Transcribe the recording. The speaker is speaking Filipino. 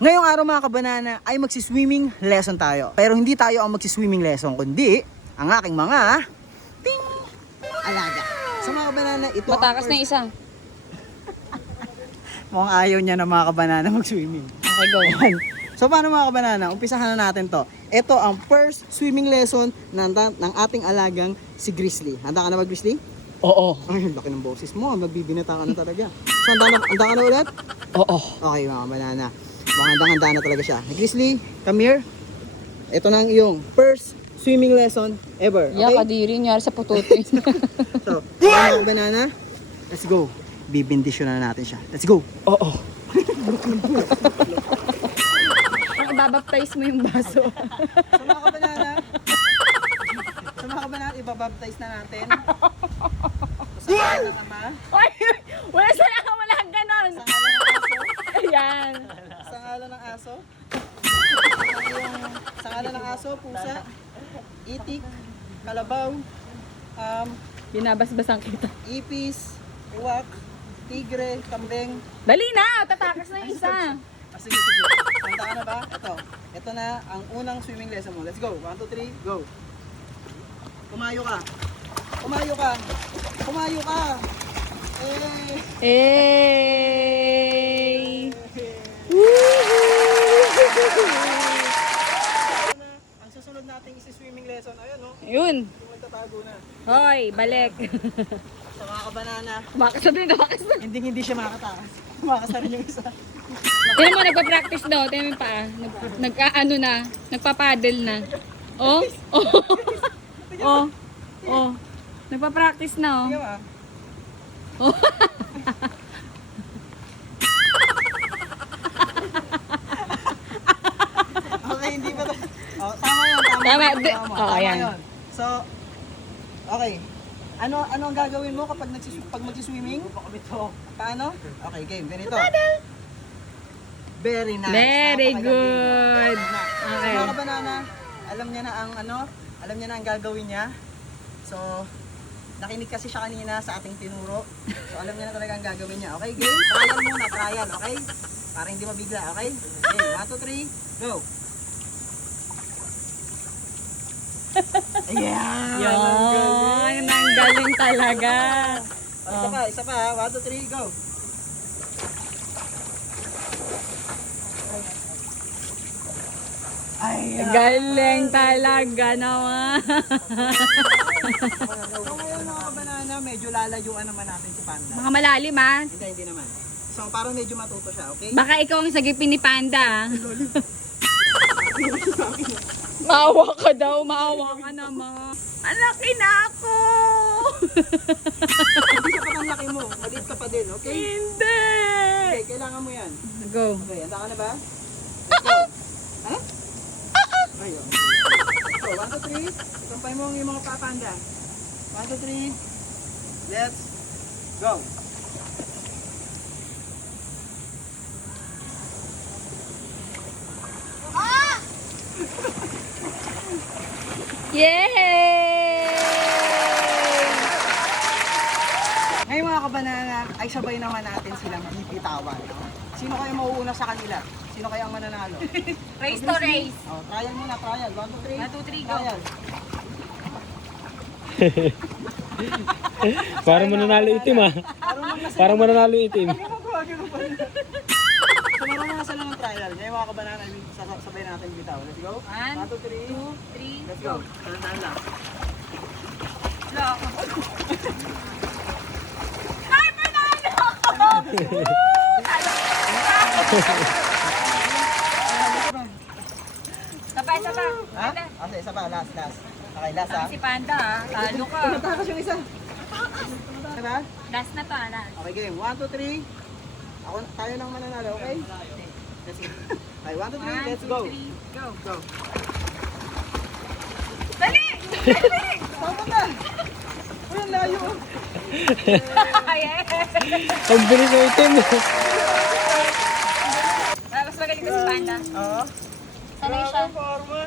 Ngayong araw mga kabanana ay magsiswimming lesson tayo. Pero hindi tayo ang magsiswimming lesson, kundi ang aking mga ting alaga. So mga kabanana, ito Matakas na yung isa. mukhang ayaw niya na mga kabanana mag-swimming. Okay, go. So paano mga kabanana, umpisahan na natin to. Ito ang first swimming lesson ng ating alagang si Grizzly. Handa ka na mag-Grizzly? Oo. Ay, laki ng boses mo. Magbibinata ka na talaga. So handa ka na ulit? Oo. Okay mga kabanana. Handa na talaga siya. Grizzly, come here. Ito na ang iyong first swimming lesson ever. Yeah, Okay? kadiri niya sa pututoy. So, mga kabanana, let's go. Bibindisyon na natin siya. Let's go. Oo. Ang ibabaptize mo yung baso. So mga kabanana, ibabaptize na natin. Sa ngalan ng Ama, Ay! Wala ganon. sa ngalan ng Aso, Ayan. sa ngalan ng aso, sa ngalan ng aso, pusa, itik, kalabaw, Binabasbasan kita. ipis, uwak, tigre, kambing. Dali na! Tatakas na yung isa. Sige. Handa ka na ba? Ito na ang unang swimming lesson mo. Let's go. 1, 2, 3, go. Kumayo ka. Hey! Ang susunod nating isi-swimming lesson, ayun no? Yun. Yung nagtatago na. Hoy, balik. Sa mga kabanana, Tumakas na din, tumakas na. hindi siya makakatakas. Tumakas na rin yung isa. Tingnan mo, nagpa-practice daw. Tingnan mo pa. Nag-ano na. Nagpa-paddle na. Oh? Oh? Oh? Oh? Nagpa-practice na, Sige oh. ba? Oh. Okay, hindi ba oh, tama yun. Tama, yun, oh, ayan. yun. So, okay. Ano ang gagawin mo kapag magsiswimming? Paano? Okay, game. Ganito. Very nice. Very Napakagaling. good. Okay. Mga kabanana, alam niya na ang gagawin niya. So, nakinig kasi siya kanina sa ating tinuro. So, alam niya na talaga ang gagawin niya. Okay, game? Trial, okay? Para hindi mabigla, okay? Game, 1, 2, 3, go! Yeah! Yun, ang galing talaga. Isa pa, 1, 2, 3, go! Ay, Galing talaga naman. So ngayon mga kabanana, medyo lalayuan naman natin si Panda. Mga malalim, ah. Hindi naman. So parang medyo matuto siya, okay? Baka ikaw ang sagipin ni Panda, ah. Maawa ka daw, maawa ka naman. Malaki na ako! Hindi siya pa laki mo, maliit ka pa din, okay? Hindi! Okay, kailangan mo yan. Go. Okay, handa ka na ba? Let's go! Ha? Ayun. So, 1, 2, 3. Ikampay mo yung mga papanda. 1, 2, 3. Let's go! Yay! Ngayon mga kabanana, ay sabay naman natin silang bibitawan. No? Sino kaya mauuna sa kanila? Sino kaya ang mananalo? Race to race. Oh, trial muna, trial. 1, 2, 3. 1, 2, 3, go. Trial. Parang mananalo itim ah. Parang mananalo itim. So marunong na sila ng trial. Ngayon mga kabanana, sabay natin bitaw. Let's go. 1, 2, 3. 2, 3. Let's go. Tandaan lang. Ay, Fernando! Sabay, sabay. Ha? Okay, isa pa. Last. Okay, last ha. Si Panda, ah. Talo ka. Natakas yung isa. Diba? Last na to, ah. Last. Okay, game. 1, 2, 3. Tayo nang mananalo, okay? Let's go. Okay, 1, 2, 3. Let's go. 1, 2, 3, go. Go. Dali! Tama na. Uy, ang layo. Yes! Ang bilis ng itim. Mas magaling ko si Panda. Oo. Sanay siya. Forma.